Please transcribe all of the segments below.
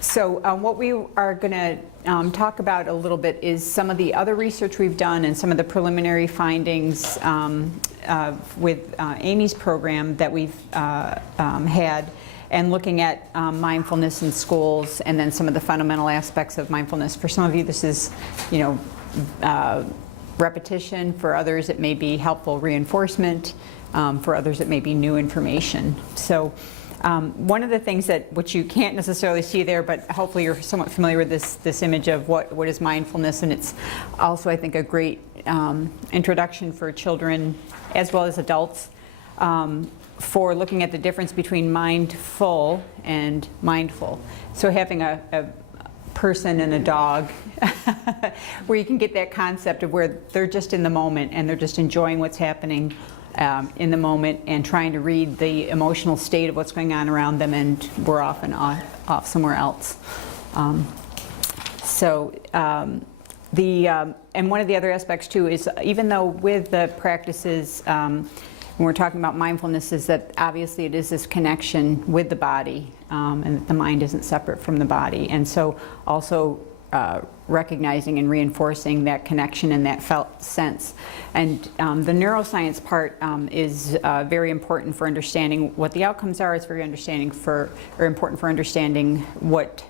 So what we are going to talk about a little bit is some of the other research we've done and some of the preliminary findings with Amy's program that we've had, and looking at mindfulness in schools, and then some of the fundamental aspects of mindfulness. For some of you, this is, repetition. For others, it may be helpful reinforcement. For others, it may be new information. So one of the things which you can't necessarily see there, but hopefully you're somewhat familiar with this image of what is mindfulness, and it's also, I think, a great introduction for children as well as adults for looking at the difference between mindful and mindful. So having a person and a dog where you can get that concept of where they're just in the moment and they're just enjoying what's happening in the moment and trying to read the emotional state of what's going on around them, and we're often off somewhere else. And one of the other aspects too is, even though with the practices, when we're talking about mindfulness, is that obviously it is this connection with the body, and that the mind isn't separate from the body. And so also recognizing and reinforcing that connection and that felt sense. And the neuroscience part is very important for understanding what the outcomes are. It's very important for understanding what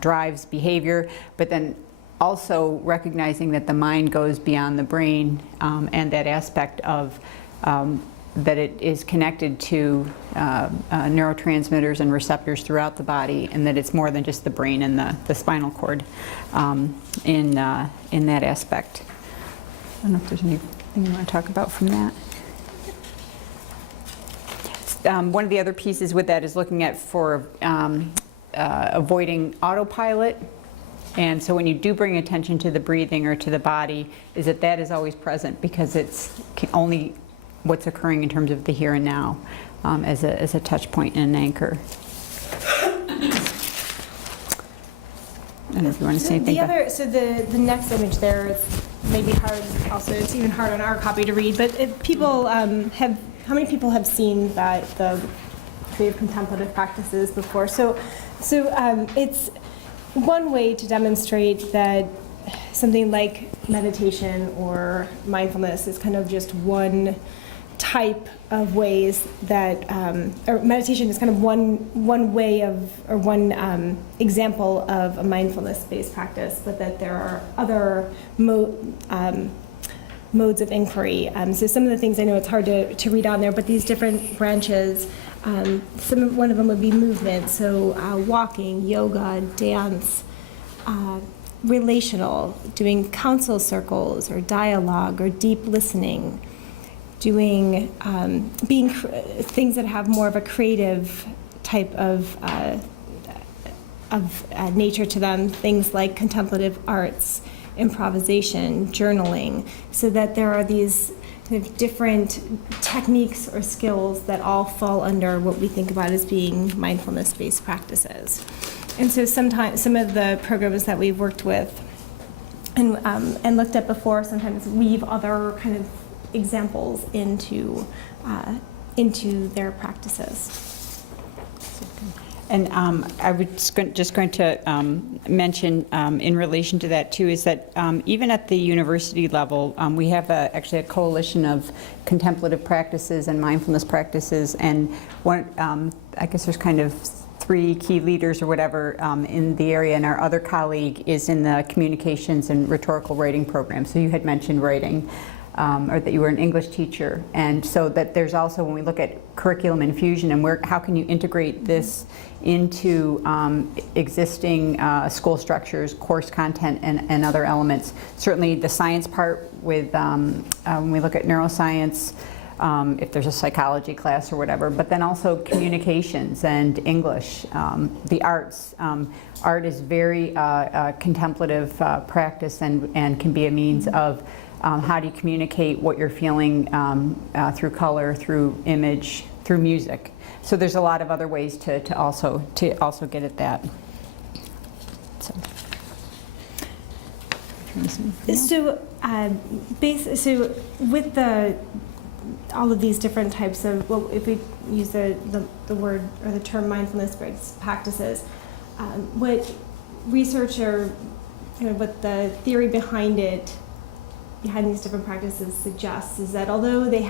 drives behavior, but then also recognizing that the mind goes beyond the brain, and that aspect of that it is connected to neurotransmitters and receptors throughout the body, and that it's more than just the brain and the spinal cord in that aspect. I don't know if there's anything you want to talk about from that. One of the other pieces with that is looking at for avoiding autopilot. And so when you do bring attention to the breathing or to the body, is that is always present, because it's only what's occurring in terms of the here and now, as a touch point and an anchor. I don't know if you want to say anything. So the next image there is maybe hard. Also, it's even hard on our copy to read. But if people how many people have seen the creative contemplative practices before? So it's one way to demonstrate that something like meditation or mindfulness is kind of just one type of ways that, or meditation is kind of one way of, or one example of a mindfulness-based practice, but that there are other modes of inquiry. So some of the things, I know it's hard to read on there, but these different branches, one of them would be movement, so walking, yoga, dance, relational, doing counsel circles or dialogue or deep listening, doing things that have more of a creative type of nature to them, things like contemplative arts, improvisation, journaling, so that there are these kind of different techniques or skills that all fall under what we think about as being mindfulness-based practices. And so sometimes some of the programs that we've worked with and looked at before sometimes weave other kind of examples into their practices. And I was just going to mention in relation to that too, is that even at the university level, we have actually a coalition of contemplative practices and mindfulness practices, and one, I guess there's kind of 3 key leaders or whatever in the area, and our other colleague is in the communications and rhetorical writing program. So you had mentioned writing, or that you were an English teacher, and so that there's also, when we look at curriculum infusion and how can you integrate this into existing school structures, course content, and other elements. Certainly the science part with, when we look at neuroscience, if there's a psychology class or whatever, but then also communications and English, the arts. Art is very contemplative practice and can be a means of how do you communicate what you're feeling through color, through image, through music. So there's a lot of other ways to also get at that. So with all of these different types of, well, if we use the word or the term mindfulness practices, what researcher, kind of what the theory behind these different practices suggests is that although they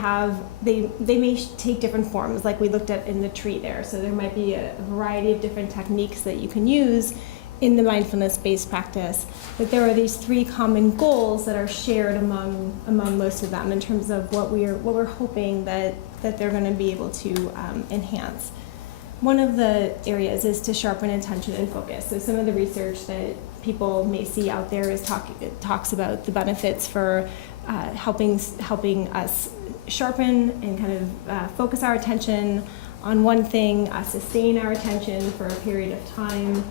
may take different forms, like we looked at in the tree there, so there might be a variety of different techniques that you can use in the mindfulness-based practice, that there are these three common goals that are shared among most of them in terms of what we're hoping that they're going to be able to enhance. One of the areas is to sharpen attention and focus. So some of the research that people may see out there talks about the benefits for helping us sharpen and kind of focus our attention on one thing, sustain our attention for a period of time.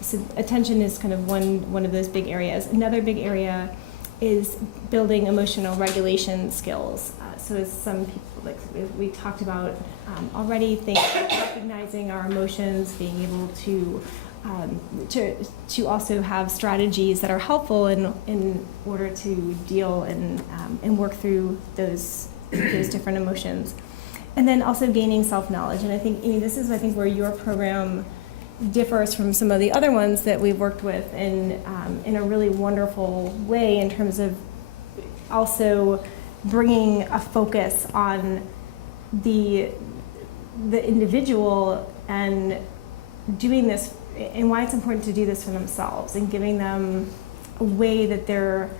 So attention is kind of one of those big areas. Another big area is building emotional regulation skills. So as some people, like we talked about already, things like recognizing our emotions, being able to also have strategies that are helpful in order to deal and work through those different emotions. And then also gaining self-knowledge. And I think, Amy, this is, I think, where your program differs from some of the other ones that we've worked with in a really wonderful way in terms of also bringing a focus on the individual and doing this, and why it's important to do this for themselves, and giving them a way that they're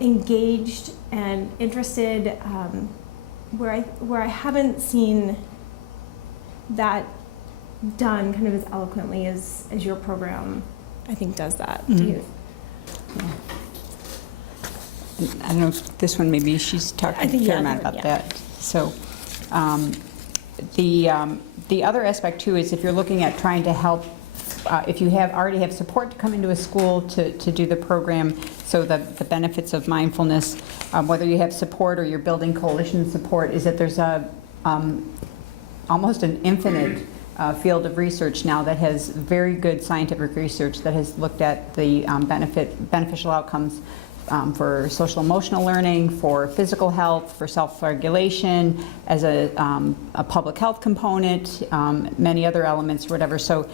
engaged and interested, where I haven't seen that done kind of as eloquently as your program, I think, does that. Mm-hmm. I don't know if this one, maybe she's talked a fair amount about that. So the other aspect too is if you're looking at trying to help, if you already have support to come into a school to do the program, so the benefits of mindfulness, whether you have support or you're building coalition support, is that there's almost an infinite field of research now that has very good scientific research that has looked at the beneficial outcomes for social emotional learning, for physical health, for self-regulation, as a public health component, many other elements, whatever. So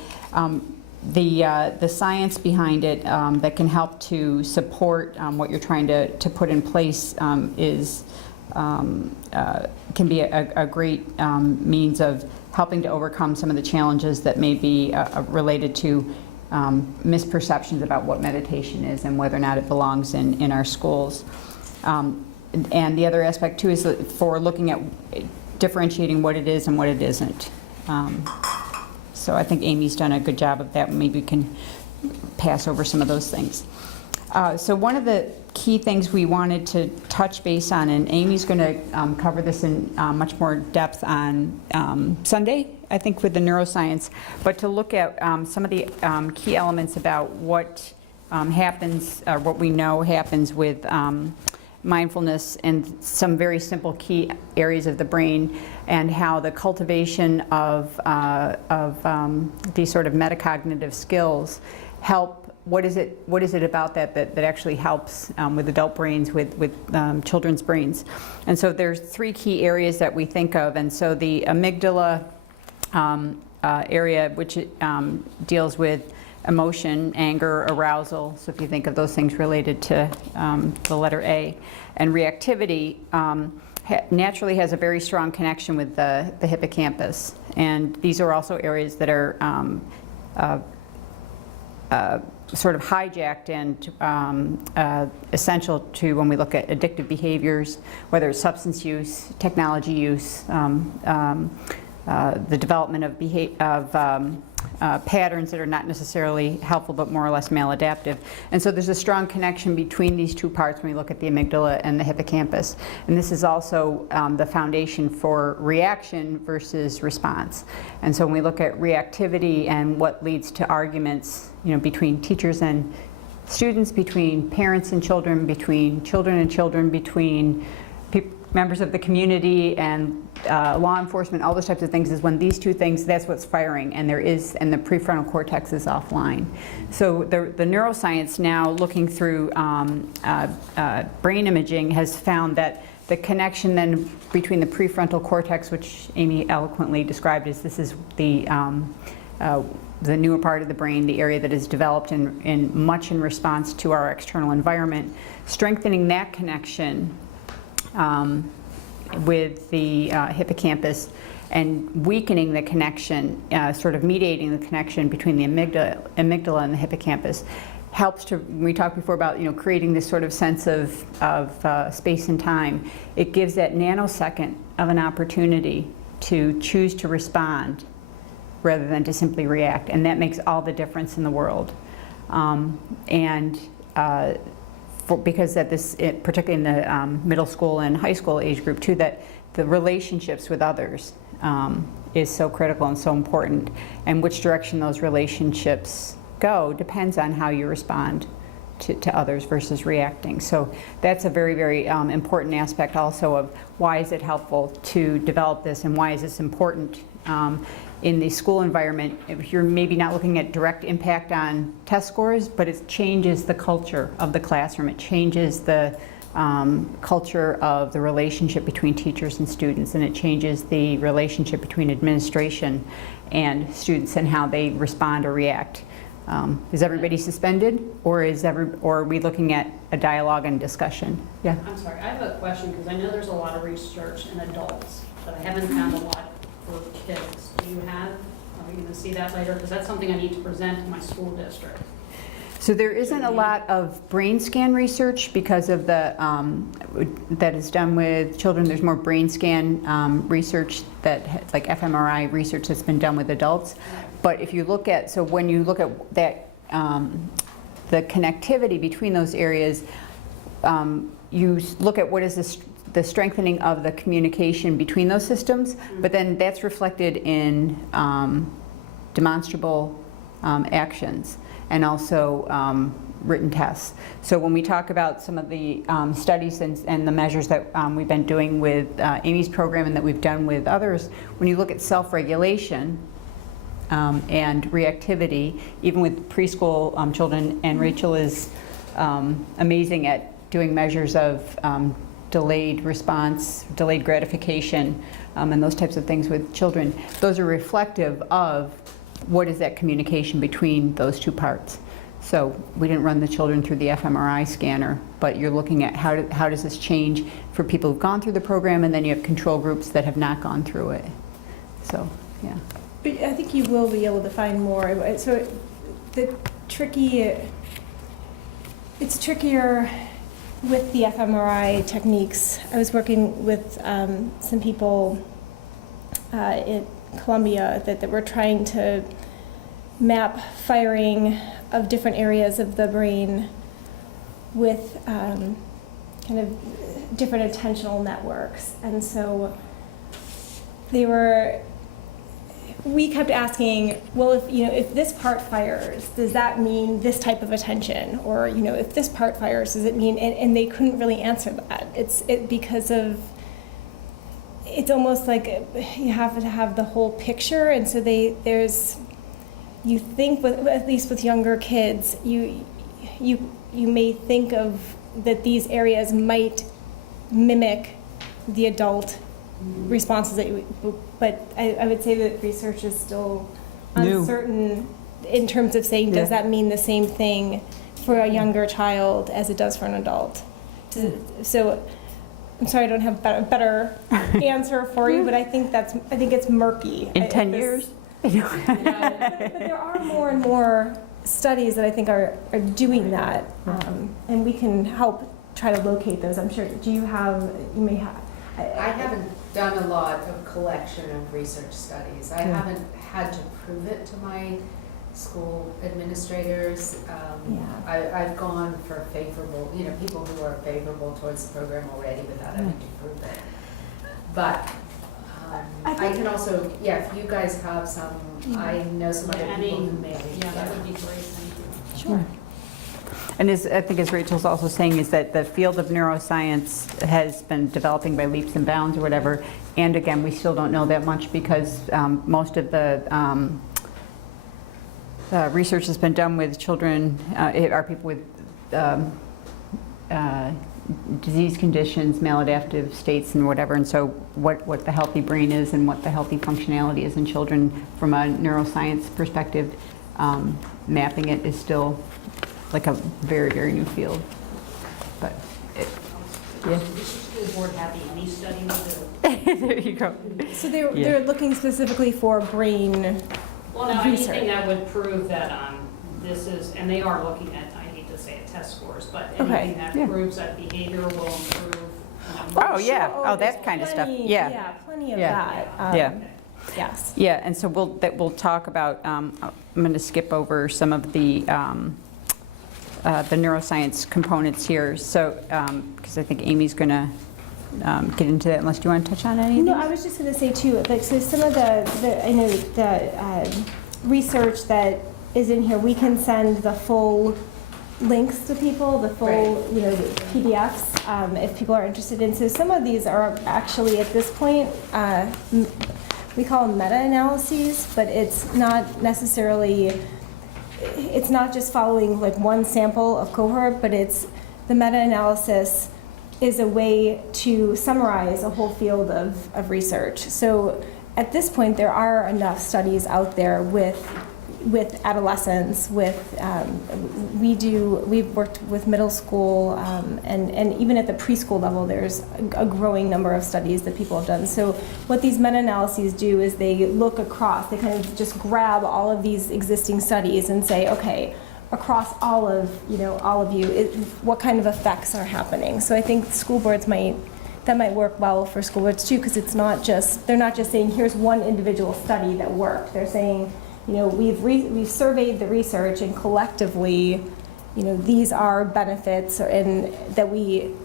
the science behind it that can help to support what you're trying to put in place is can be a great means of helping to overcome some of the challenges that may be related to misperceptions about what meditation is and whether or not it belongs in our schools. And the other aspect too is for looking at differentiating what it is and what it isn't. So I think Amy's done a good job of that. Maybe we can pass over some of those things. So one of the key things we wanted to touch base on, and Amy's going to cover this in much more depth on Sunday, I think, with the neuroscience, but to look at some of the key elements about what happens, or what we know happens with mindfulness and some very simple key areas of the brain, and how the cultivation of these sort of metacognitive skills help. What is it about that actually helps with adult brains, with children's brains? And so there's three key areas that we think of. And so the amygdala area, which deals with emotion, anger, arousal. So if you think of those things related to the letter A. And reactivity naturally has a very strong connection with the hippocampus. And these are also areas that are sort of hijacked and essential to when we look at addictive behaviors, whether it's substance use, technology use, the development of patterns that are not necessarily helpful but more or less maladaptive. And so there's a strong connection between these two parts when we look at the amygdala and the hippocampus. And this is also the foundation for reaction versus response. And so when we look at reactivity and what leads to arguments, between teachers and students, between parents and children, between children, between members of the community and law enforcement, all those types of things, is when these two things, that's what's firing, and the prefrontal cortex is offline. So the neuroscience now, looking through brain imaging, has found that the connection then between the prefrontal cortex, which Amy eloquently described as this is the the newer part of the brain, the area that is developed in much in response to our external environment, strengthening that connection with the hippocampus and weakening the connection, sort of mediating the connection between the amygdala and the hippocampus, helps to, when we talked before about, creating this sort of sense of space and time, it gives that nanosecond of an opportunity to choose to respond rather than to simply react, and that makes all the difference in the world. Because at this, particularly in the middle school and high school age group too, that the relationships with others is so critical and so important, and which direction those relationships go depends on how you respond to others versus reacting. So that's a very, very important aspect also of why is it helpful to develop this, and why is this important in the school environment. If you're maybe not looking at direct impact on test scores, but it changes the culture of the classroom. It changes the culture of the relationship between teachers and students, and it changes the relationship between administration and students and how they respond or react. Is everybody suspended, or are we looking at a dialogue and discussion? Yeah. I'm sorry, I have a question, because I know there's a lot of research in adults, but I haven't found a lot for kids. Do you have? Are we going to see that later? Because that's something I need to present to my school district. So there isn't a lot of brain scan research because of the that is done with children. There's more brain scan research like fMRI research that's been done with adults. But if you look at, so when you look at that, the connectivity between those areas, you look at what is the strengthening of the communication between those systems, but then that's reflected in demonstrable actions and also written tests. So when we talk about some of the studies and the measures that we've been doing with Amy's program and that we've done with others, when you look at self-regulation and reactivity, even with preschool children, and Rachel is amazing at doing measures of delayed response, delayed gratification, and those types of things with children. Those are reflective of what is that communication between those two parts. So we didn't run the children through the fMRI scanner, but you're looking at how does this change for people who've gone through the program, and then you have control groups that have not gone through it. So, yeah. But I think you will be able to find more. So it's trickier with the fMRI techniques. I was working with some people in Columbia that were trying to map firing of different areas of the brain with kind of different attentional networks. And so we kept asking, well, if this part fires, does that mean this type of attention? Or, if this part fires, does it mean, and they couldn't really answer that. Because it's almost like you have to have the whole picture. And so you think, at least with younger kids, you may think of that these areas might mimic the adult responses but I would say that research is still uncertain in terms of saying, does that mean the same thing for a younger child as it does for an adult? So I'm sorry I don't have a better answer for you, but I think it's murky. In 10 years? But there are more and more studies that I think are doing that, and we can help try to locate those. I'm sure. You may have. I haven't done a lot of collection of research studies. I haven't had to prove it to my school administrators. I've gone for favorable, people who are favorable towards the program already without having to prove it. But I can also, if you guys have some, I know some other people who may. Yeah, that would be great. Thank you. Sure. And I think as Rachel's also saying, is that the field of neuroscience has been developing by leaps and bounds or whatever. And again, we still don't know that much because most of the research has been done with children, are people with disease conditions, maladaptive states and whatever, and so what the healthy brain is and what the healthy functionality is in children from a neuroscience perspective, mapping it is still like a very, very new field. But, yeah. Does the school board have any study to do? There you go. So Yeah. they're looking specifically for brain. Well, now, Research. anything that would prove that this is, and they are looking at, I hate to say it, test scores, but anything that Yeah. proves that behavior will improve. Oh, yeah. Oh, there's that kind of stuff. plenty- Yeah. Yeah, plenty of Yeah. that. Yeah. Yes. Yeah, and so we'll talk about, I'm going to skip over some of the neuroscience components here, so, because I think Amy's going to get into that, unless you want to touch on any of No, these? I was just going to say too, like, so some of the I know the research that is in here, we can send the full links to people, the full, you know, PDFs, if people are interested in. So some of these are actually, at this point, we call them meta-analyses, but it's not necessarily, it's not just following like one sample of cohort, but it's the meta-analysis is a way to summarize a whole field of research. So at this point, there are enough studies out there with adolescents, we've worked with middle school, and even at the preschool level, there's a growing number of studies that people have done. So what these meta-analyses do is they look across, they kind of just grab all of these existing studies and say, okay, across all of you, what kind of effects are happening? So I think school boards might work well for school boards too, because they're not just saying here's one individual study that worked. They're saying, you know, we've surveyed the research, and collectively, you know, these are benefits that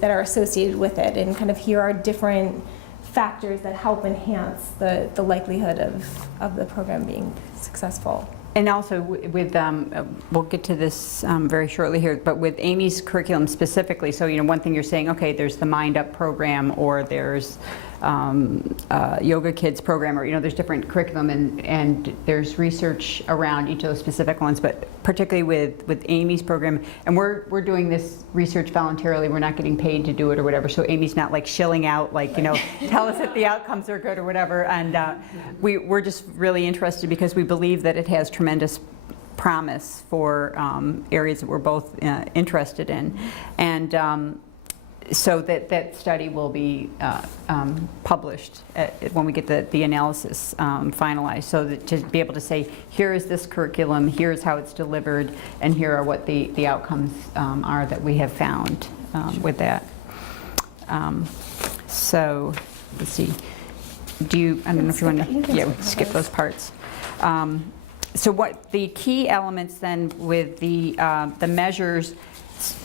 are associated with it, and kind of here are different factors that help enhance the likelihood of the program being successful. And also with, we'll get to this very shortly here, but with Amy's curriculum specifically, so, you know, one thing you're saying, okay, there's the Mind Up program, or there's Yoga Kids program, or, you know, there's different curriculum, and there's research around each of those specific ones, but particularly with Amy's program, and we're doing this research voluntarily, we're not getting paid to do it or whatever, so Amy's not like shilling out, like, you know, tell us if the outcomes are good or whatever, and we're just really interested because we believe that it has tremendous promise for areas that we're both interested in, and so that study will be published when we get the analysis finalized, so that to be able to say, here is this curriculum, here's how it's delivered, and here are what the outcomes are that we have found with that. So let's see. I don't know if you want to, yeah, we can skip those parts. So what the key elements then with the measures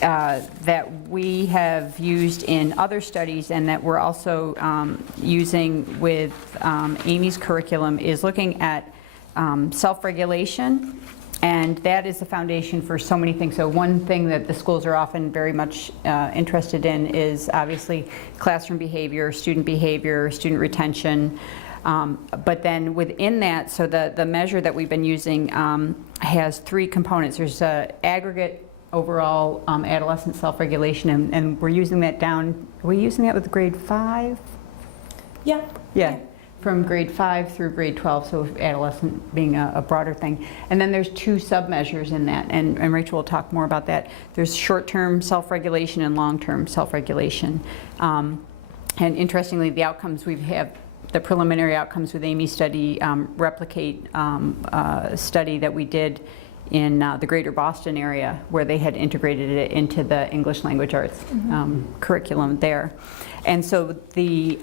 that we have used in other studies, and that we're also using with Amy's curriculum, is looking at self-regulation, and that is the foundation for so many things. So one thing that the schools are often very much interested in is obviously classroom behavior, student retention, but then within that, so the measure that we've been using has three components. There's aggregate overall adolescent self-regulation, and we're using that down, are we using that with grade 5? Yeah. Yeah, from grade 5 through grade 12, so adolescent being a broader thing. And then there's two sub-measures in that, and Rachel will talk more about that. There's short-term self-regulation and long-term self-regulation. And interestingly, the outcomes we have, the preliminary outcomes with Amy's study replicate a study that we did in the greater Boston area, where they had integrated it into the English language arts curriculum there. And so the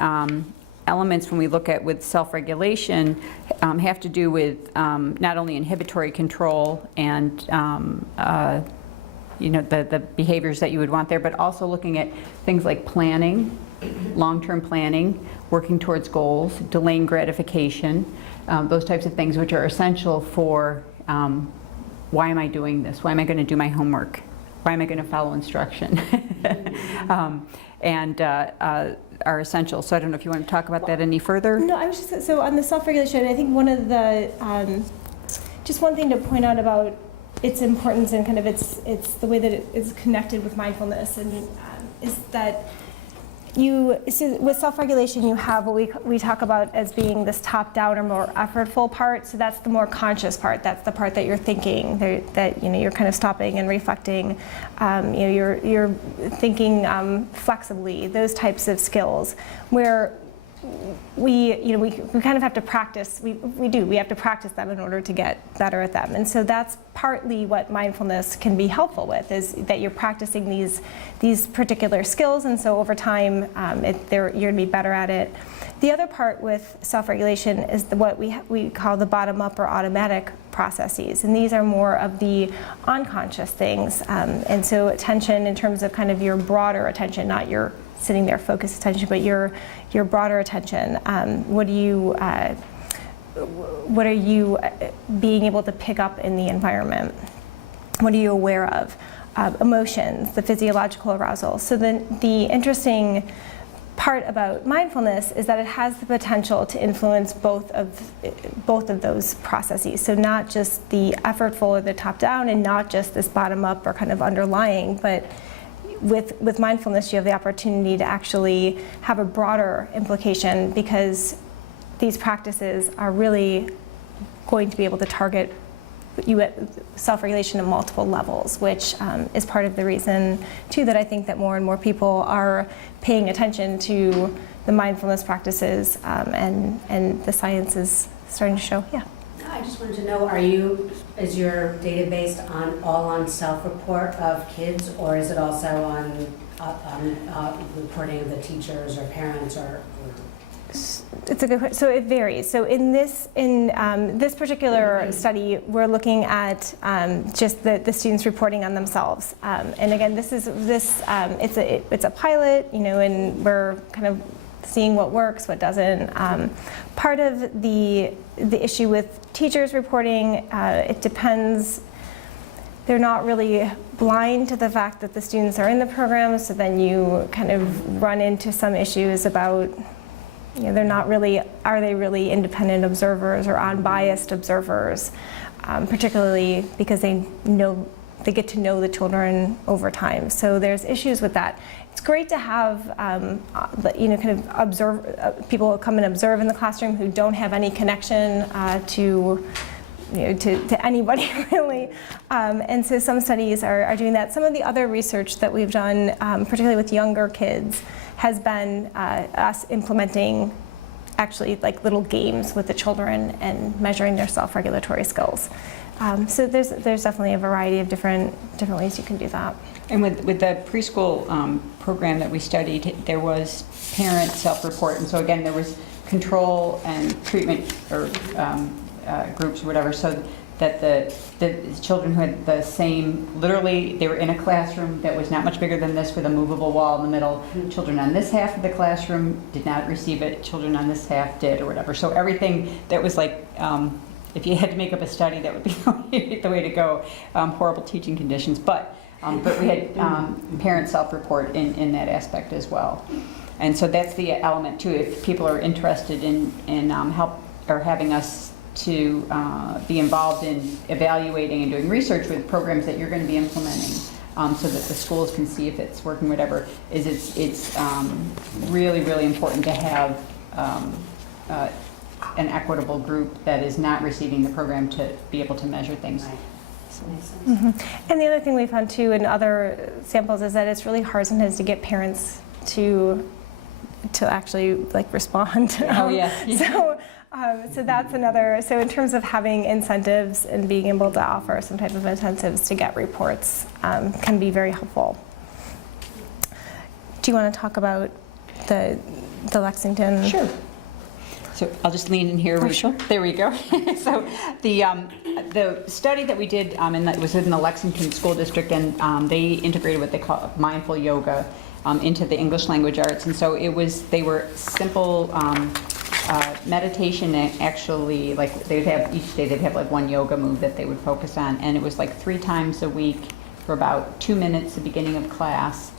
elements when we look at with self-regulation have to do with not only inhibitory control and you know, the behaviors that you would want there, but also looking at things like planning, long-term planning, working towards goals, delaying gratification, those types of things which are essential for why am I doing this? Why am I going to do my homework? Why am I going to follow instruction? And are essential. So I don't know if you want to talk about that any further. No, I was just, so on the self-regulation, I think one of the, just one thing to point out about its importance and kind of its the way that it is connected with mindfulness, and is that so with self-regulation, you have what we talk about as being this top-down or more effortful part. So that's the more conscious part. That's the part that you're thinking, that you're kind of stopping and reflecting. You're thinking flexibly. Those types of skills, where we kind of have to practice. We have to practice them in order to get better at them. And so that's partly what mindfulness can be helpful with, is that you're practicing these particular skills, and so over time you're going to be better at it. The other part with self-regulation is what we call the bottom-up or automatic processes, and these are more of the unconscious things. And so attention in terms of kind of your broader attention, not your sitting there focused attention, but your broader attention. What are you being able to pick up in the environment? What are you aware of? Emotions, the physiological arousal. So the interesting part about mindfulness is that it has the potential to influence both of those processes. So not just the effortful or the top-down, and not just this bottom-up or kind of underlying, but with mindfulness, you have the opportunity to actually have a broader implication, because these practices are really going to be able to target you at self-regulation at multiple levels, which is part of the reason, too, that I think that more and more people are paying attention to the mindfulness practices, and the science is starting to show. Yeah. I just wanted to know, is your data based all on self-report of kids, or is it also on reporting of the teachers or parents or? It's a good question. So it varies. So in this particular study, we're looking at just the students reporting on themselves. And again, it's a pilot, and we're kind of seeing what works, what doesn't. Part of the issue with teachers reporting, it depends. They're not really blind to the fact that the students are in the program, so then you kind of run into some issues about, they're not really, are they really independent observers or unbiased observers, particularly because they get to know the children over time. So there's issues with that. It's great to have, kind of observe people who come and observe in the classroom who don't have any connection to anybody really. And so some studies are doing that. Some of the other research that we've done, particularly with younger kids, has been us implementing actually like little games with the children and measuring their self-regulatory skills. So there's definitely a variety of different ways you can do that. And with the preschool program that we studied, there was parent self-report, and so again, there was control and treatment or groups or whatever, so that the children who had the same, literally, they were in a classroom that was not much bigger than this with a movable wall in the middle. Children on this half of the classroom did not receive it, children on this half did, or whatever. So everything that was like, if you had to make up a study, that would be the way to go. Horrible teaching conditions, but we had parent self-report in that aspect as well. And so that's the element too. If people are interested in help or having us to be involved in evaluating and doing research with programs that you're going to be implementing, so that the schools can see if it's working, whatever, it's really, really important to have an equitable group that is not receiving the program to be able to measure things. Right. Mm-hmm. And the other thing we found too in other samples is that it's really hard sometimes to get parents to actually like respond. Oh yeah. So that's another. So in terms of having incentives and being able to offer some type of incentives to get reports can be very helpful. Do you want to talk about the Lexington? Sure. So I'll just lean in here. Sure. There we go. So the study that we did, it was in the Lexington School District, and they integrated what they call mindful yoga into the English language arts. And so they were simple meditation, and actually, like each day they'd have like one yoga move that they would focus on, and it was like 3 times a week for about 2 minutes at the beginning of class.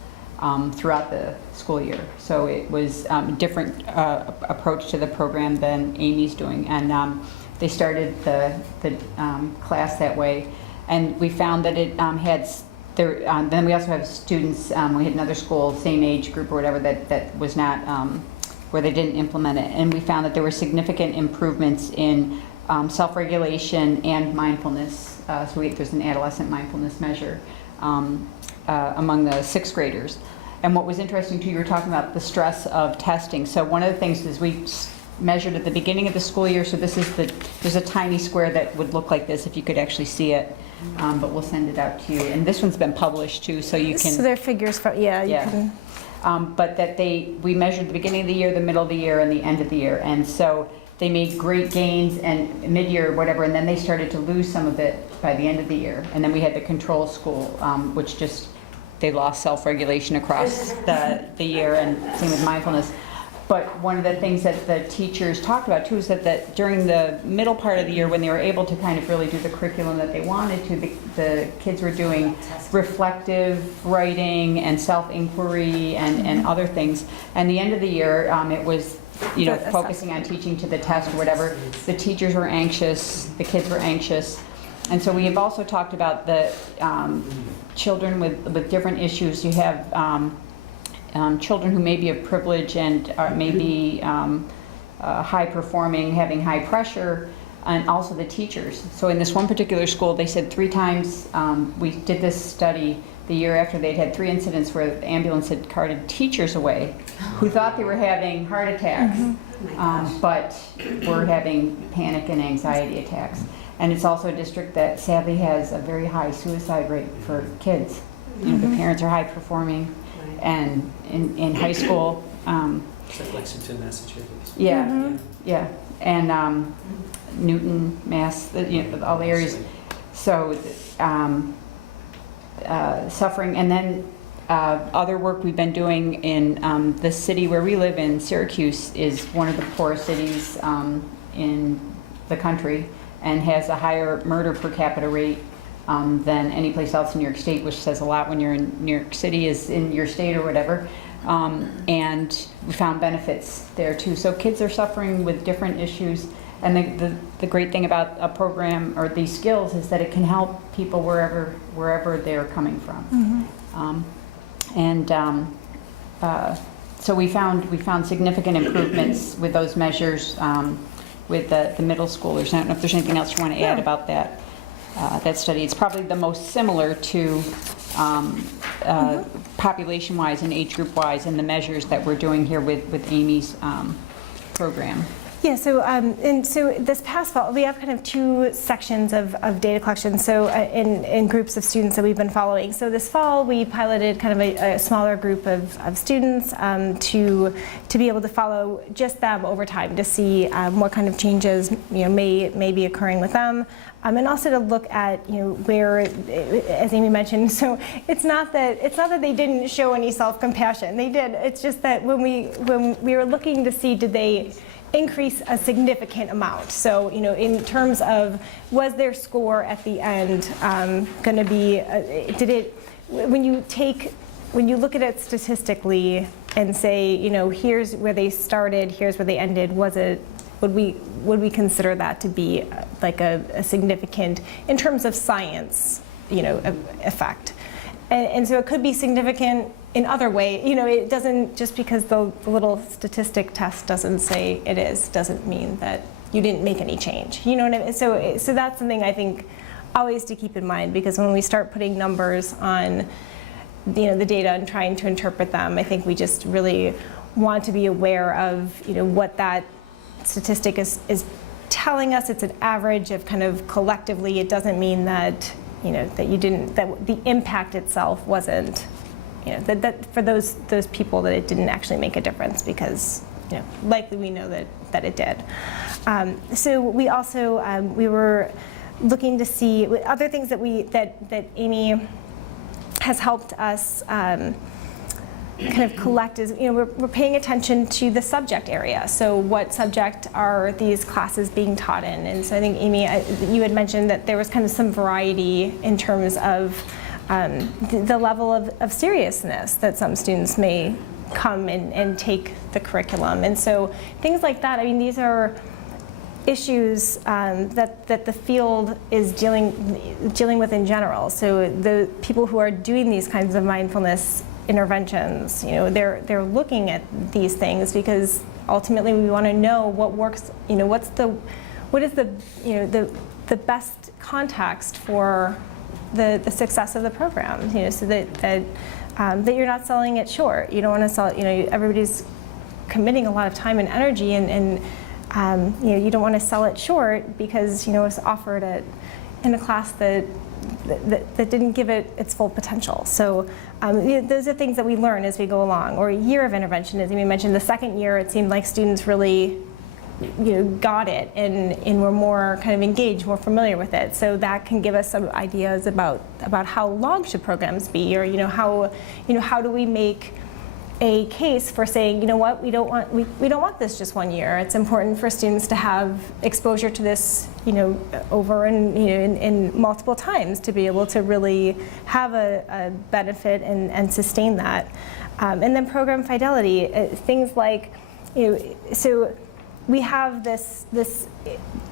Throughout the school year. So it was a different approach to the program than Amy's doing, and they started the class that way, and we found that it had then we also have students, we had another school, same age group or whatever, that was not, where they didn't implement it. And we found that there were significant improvements in self-regulation and mindfulness. So there's an adolescent mindfulness measure among the 6th graders. And what was interesting too, you were talking about the stress of testing. So one of the things is we measured at the beginning of the school year. So this is there's a tiny square that would look like this if you could actually see it. But we'll send it out to you. And this one's been published too, so you can. So they're figures for, yeah, you can. But that we measured the beginning of the year, the middle of the year, and the end of the year. And so they made great gains and mid-year or whatever, and then they started to lose some of it by the end of the year. And then we had the control school, which they lost self-regulation across the year, and same with mindfulness. But one of the things that the teachers talked about too is that during the middle part of the year, when they were able to kind of really do the curriculum that they wanted to, the kids were doing reflective writing and self-inquiry and other things. And the end of the year, it was focusing on teaching to the test or whatever. The teachers were anxious, the kids were anxious. And so we have also talked about the children with different issues. You have children who may be of privilege and may be high performing, having high pressure, and also the teachers. So in this one particular school, they said 3 times, we did this study the year after they'd had 3 incidents where the ambulance had carted teachers away who thought they were having heart attacks, but were having panic and anxiety attacks. And it's also a district that sadly has a very high suicide rate for kids. The parents are high performing. And in high school, it's like Lexington, Massachusetts. yeah, and Newton, Mass, all the areas. So suffering, and then other work we've been doing in the city where we live in, Syracuse, is one of the poorest cities in the country, and has a higher murder per capita rate than any place else in New York State, which says a lot when you're in New York City is in your state or whatever. And we found benefits there too. So kids are suffering with different issues. And the great thing about a program or these skills is that it can help people wherever they're coming from. So we found significant improvements with those measures with the middle schoolers. I don't know if there's anything else you want to add about that. That study. It's probably the most similar to population-wise and age group-wise and the measures that we're doing here with Amy's program. Yeah, so this past fall, we have kind of 2 sections of data collection, so in groups of students that we've been following. So this fall, we piloted kind of a smaller group of students to be able to follow just them over time to see what kind of changes may be occurring with them. And also to look at where, as Amy mentioned, so it's not that they didn't show any self-compassion. They did. It's just that when we were looking to see, did they increase a significant amount? So in terms of, was their score at the end going to be? When you look at it statistically and say, here's where they started, here's where they ended, would we consider that to be like a significant, in terms of science, effect? And so it could be significant in other way. It doesn't, just because the little statistic test doesn't say it is, doesn't mean that you didn't make any change. You know what I mean? So that's something I think always to keep in mind, because when we start putting numbers on the data and trying to interpret them, I think we just really want to be aware of what that statistic is telling us. It's an average of kind of collectively. It doesn't mean that that the impact itself wasn't that for those people that it didn't actually make a difference, because likely we know that it did. So we also we were looking to see other things that Amy has helped us kind of collect is, we're paying attention to the subject area. So what subject are these classes being taught in? And so I think, Amy, you had mentioned that there was kind of some variety in terms of the level of seriousness that some students may come and take the curriculum. And so things like that, I mean, these are, issues that the field is dealing with in general. So the people who are doing these kinds of mindfulness interventions, they're looking at these things because ultimately we want to know what works. What is the best context for the success of the program. So that you're not selling it short. You don't want to sell. Everybody's committing a lot of time and energy, and you don't want to sell it short because it's offered in a class that didn't give it its full potential. So those are things that we learn as we go along. Or a year of intervention, as we mentioned, the second year it seemed like students really got it and were more kind of engaged, more familiar with it. So that can give us some ideas about how long should programs be, or how do we make a case for saying, what, we don't want this just 1 year. It's important for students to have exposure to this, over and in multiple times to be able to really have a benefit and sustain that. And then program fidelity, things like, so we have this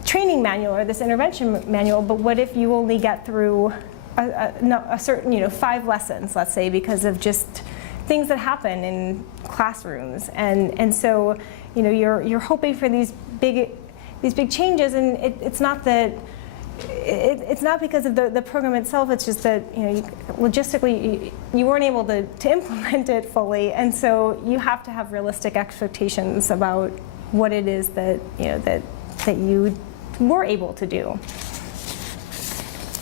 training manual or this intervention manual, but what if you only get through a certain 5 lessons, let's say, because of just things that happen in classrooms, and so you're hoping for these big changes, and it's not that it's not because of the program itself. It's just that logistically you weren't able to implement it fully, and so you have to have realistic expectations about what it is that that you were able to do.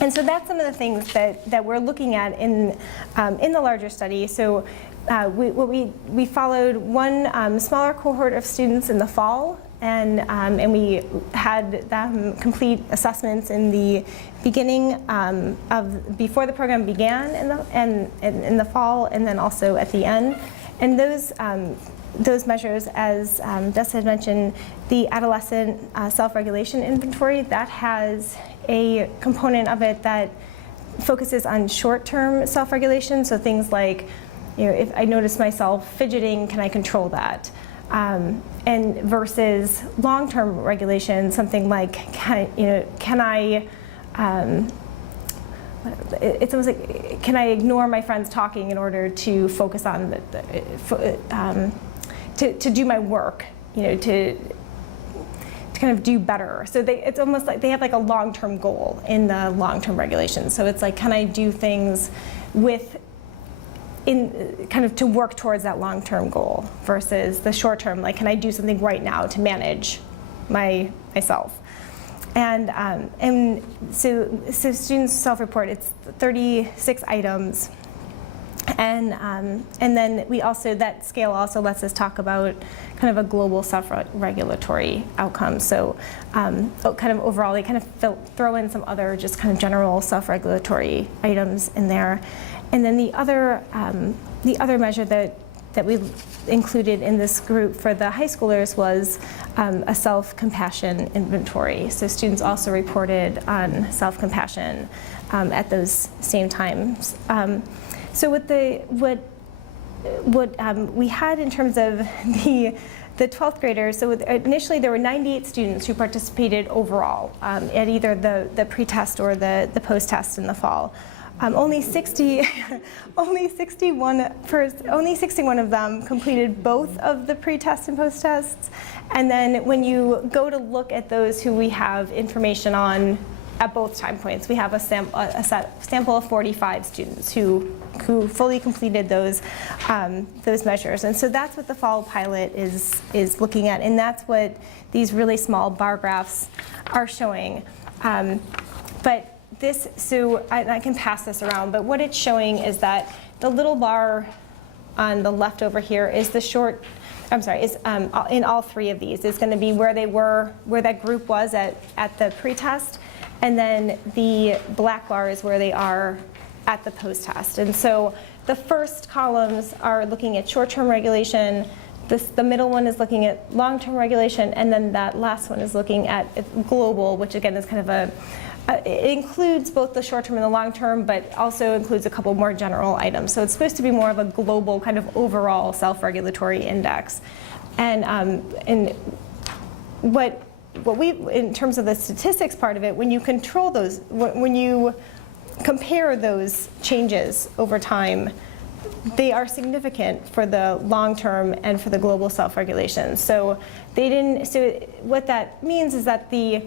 And so that's some of the things that we're looking at in the larger study. So we followed one smaller cohort of students in the fall, and we had them complete assessments in the beginning before the program began in the fall, and then also at the end. And those measures, as Dessa had mentioned, the adolescent self-regulation inventory, that has a component of it that focuses on short-term self-regulation. So things like, if I notice myself fidgeting, can I control that? And versus long-term regulation, something like, can I? It's almost like, can I ignore my friends talking in order to focus on to do my work, to kind of do better. So it's almost like they have like a long-term goal in the long-term regulation. So it's like, can I do things kind of to work towards that long-term goal, versus the short-term, like, can I do something right now to manage myself? And so students self-report, it's 36 items. And then that scale also lets us talk about kind of a global self-regulatory outcome. So kind of overall, they kind of throw in some other just kind of general self-regulatory items in there. And then the other measure that we included in this group for the high schoolers was a self-compassion inventory. So students also reported on self-compassion at those same times. So what we had in terms of the 12th graders, so initially there were 98 students who participated overall at either the pre-test or the post-test in the fall. Only 61 of them completed both of the pre-test and post-tests. And then when you go to look at those who we have information on at both time points, we have a sample of 45 students who fully completed those measures. And so that's what the fall pilot is looking at, and that's what these really small bar graphs are showing. But so I can pass this around, but what it's showing is that the little bar on the left over here is in all 3 of these is going to be where that group was at the pre-test, and then the black bar is where they are at the post-test. And so the first columns are looking at short-term regulation, the middle one is looking at long-term regulation, and then that last one is looking at global, which again is kind of it includes both the short-term and the long-term, but also includes a couple more general items. So it's supposed to be more of a global kind of overall self-regulatory index. And what in terms of the statistics part of it, when you control those, when you compare those changes over time, they are significant for the long term and for the global self-regulation. So what that means is that the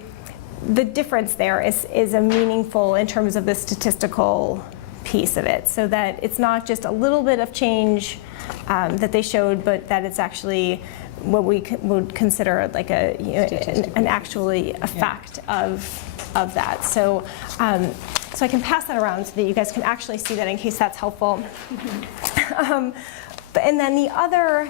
difference there is a meaningful in terms of the statistical piece of it, so that it's not just a little bit of change that they showed, but that it's actually what we would consider like an actually effect of that. So so I can pass that around so that you guys can actually see that in case that's helpful. And then the other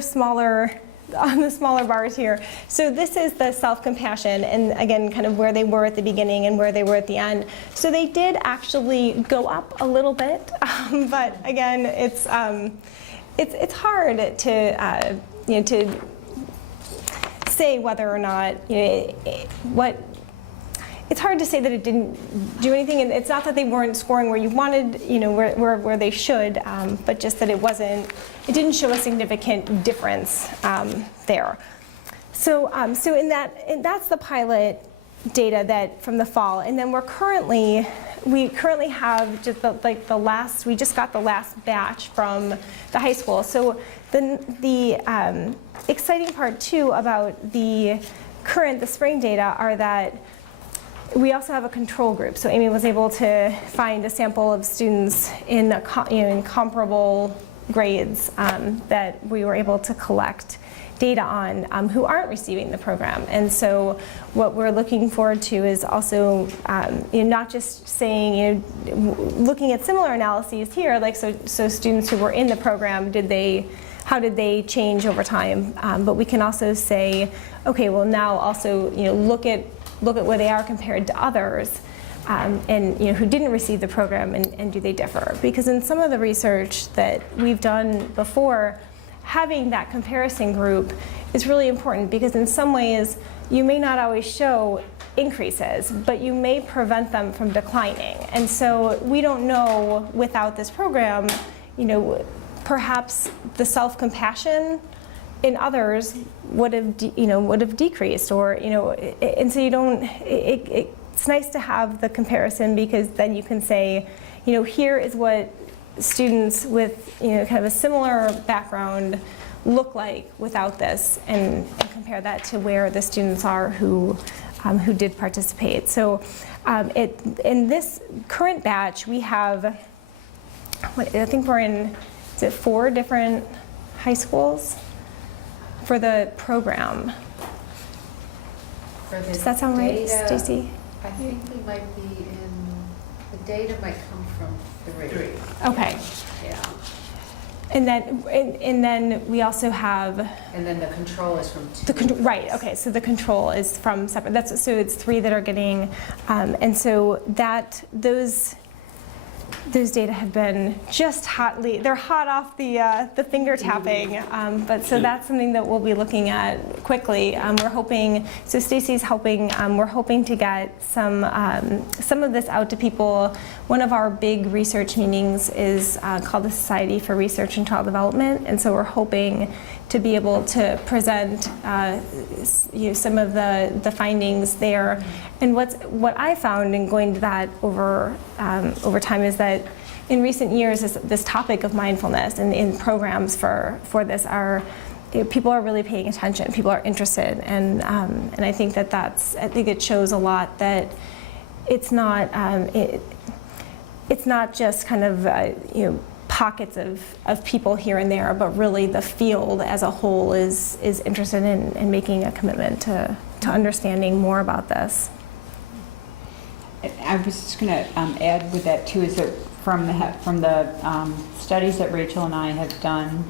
smaller, on the smaller bars here, so this is the self-compassion, and again, kind of where they were at the beginning and where they were at the end. So they did actually go up a little bit, but again, it's hard to to say whether or not it's hard to say that it didn't do anything, and it's not that they weren't scoring where you wanted, where they should, but just that it didn't show a significant difference there. So that's the pilot data that from the fall, and then we currently have just we just got the last batch from the high school. So the exciting part too about the spring data are that we also have a control group. So Amy was able to find a sample of students in comparable grades that we were able to collect data on who aren't receiving the program. And so what we're looking forward to is also not just saying, looking at similar analyses here, like so students who were in the program, how did they change over time? But we can also say, okay, well now also look at where they are compared to others, and who didn't receive the program, and do they differ? Because in some of the research that we've done before, having that comparison group is really important, because in some ways you may not always show increases, but you may prevent them from declining. And so we don't know without this program, perhaps the self-compassion in others would have decreased, or and so it's nice to have the comparison, because then you can say, here is what students with kind of a similar background look like without this, and compare that to where the students are who did participate. So in this current batch, we have, I think we're in, is it 4 different high schools for the program? Does that sound right, Stacy? I think we might be the data might come from 3. Okay. Yeah. And then we also have. And then the control is from 2. Right. Okay. So the control is from separate. So it's 3 that are getting, and so those data have been just they're hot off the finger tapping, but so that's something that we'll be looking at quickly. We're hoping, so Stacy's helping, we're hoping to get some of this out to people. One of our big research meetings is called the Society for Research and Child Development, and so we're hoping to be able to present some of the findings there. And what I found in going to that over time is that in recent years, this topic of mindfulness and in programs for this people are really paying attention. People are interested, and I think I think it shows a lot that it's not just kind of pockets of people here and there, but really the field as a whole is interested in making a commitment to understanding more about this. I was just going to add with that too, is that from the studies that Rachel and I have done,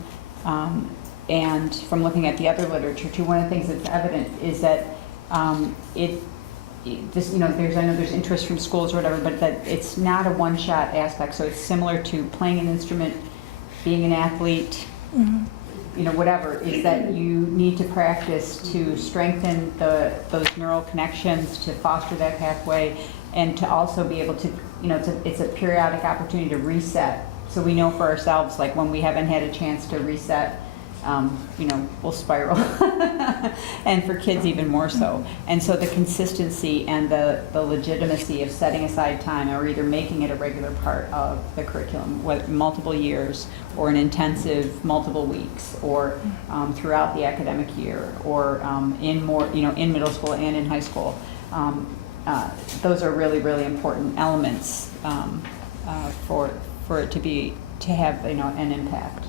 and from looking at the other literature too, one of the things that's evident is that I know there's interest from schools or whatever, but that it's not a one-shot aspect. So it's similar to playing an instrument, being an athlete, whatever, is that you need to practice to strengthen those neural connections, to foster that pathway, and to also be able to, it's a periodic opportunity to reset. So we know for ourselves, like when we haven't had a chance to reset, we'll spiral. and for kids even more so. And so the consistency and the legitimacy of setting aside time or either making it a regular part of the curriculum, whether multiple years or an intensive multiple weeks or throughout the academic year or in middle school and in high school. Those are really, really important elements for it to have an impact.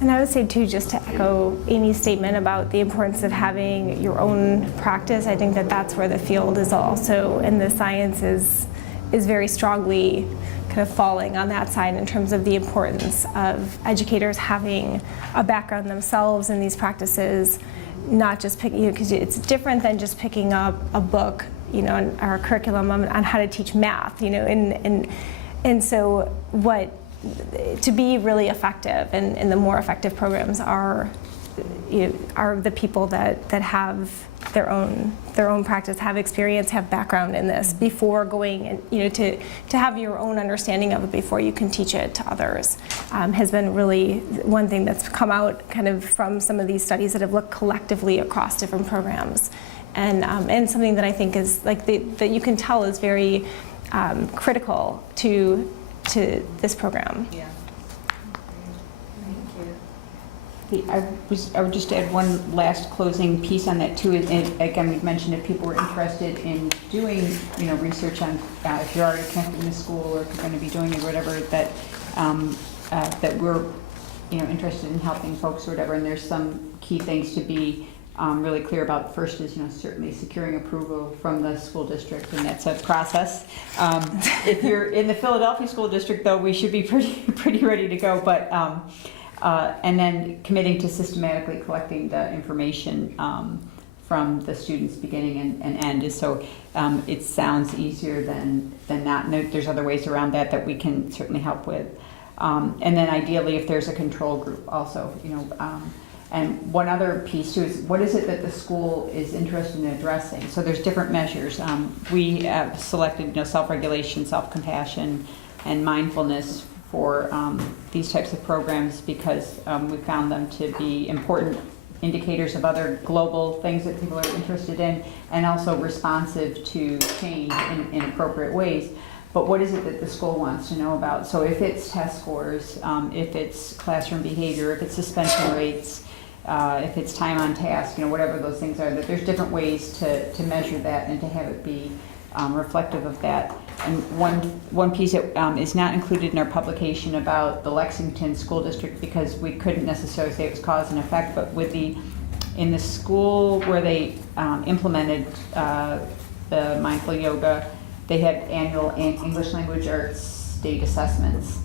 And I would say too, just to echo Amy's statement about the importance of having your own practice, I think that that's where the field is also, and the science is very strongly kind of falling on that side in terms of the importance of educators having a background themselves in these practices, not just picking, because it's different than just picking up a book, in our curriculum on how to teach math, and so to be really effective, and the more effective programs are the people that have their own practice, have experience, have background in this before going and to have your own understanding of it before you can teach it to others has been really one thing that's come out kind of from some of these studies that have looked collectively across different programs, and something that I think is that you can tell is very critical to this program. Yeah. Thank you. I would just add one last closing piece on that too. And again, we've mentioned if people were interested in doing, research on if you're already connected in the school or if you're going to be doing it, or whatever, that that we're, interested in helping folks or whatever. And there's some key things to be really clear about. First is, certainly securing approval from the school district, and that's a process. If you're in the Philadelphia School District, though, we should be pretty ready to go. But and then committing to systematically collecting the information from the students beginning and end. So it sounds easier than not. And there's other ways around that we can certainly help with. And then ideally, if there's a control group, also, and one other piece too is what is it that the school is interested in addressing? So there's different measures. We have selected, self-regulation, self-compassion, and mindfulness for these types of programs because we found them to be important indicators of other global things that people are interested in, and also responsive to change in appropriate ways. But what is it that the school wants to know about? So if it's test scores, if it's classroom behavior, if it's suspension rates, if it's time on task, whatever those things are, that there's different ways to measure that and to have it be reflective of that. And one piece that is not included in our publication about the Lexington School District, because we couldn't necessarily say it was cause and effect, but in the school where they implemented the mindful yoga, they had annual English language arts state assessments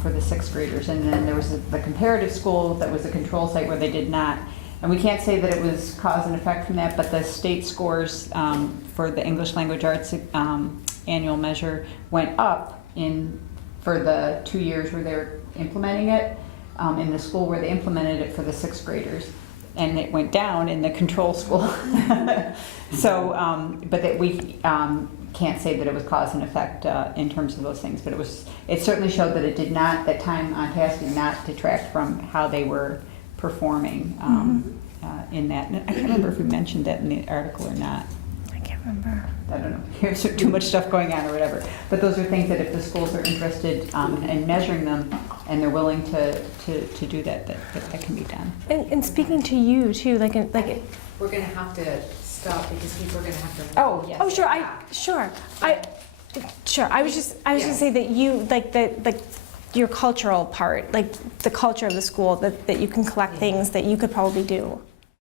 for the 6th graders, and then there was the comparative school that was a control site where they did not. And we can't say that it was cause and effect from that, but the state scores for the English language arts annual measure went up for the 2 years where they were implementing it in the school where they implemented it for the 6th graders. And it went down in the control school. So, but that we can't say that it was cause and effect in terms of those things, but it certainly showed that that time on task did not detract from how they were performing in that. And I can't remember if we mentioned that in the article or not. I can't remember. I don't know, there's too much stuff going on or whatever. But those are things that if the schools are interested in measuring them and they're willing to do that can be done. And speaking to you too, We're going to have to stop because people are going to have to. Oh, yes. Oh, sure. I was just going to say that you your cultural part, the culture of the school, that you can collect things that you could probably do.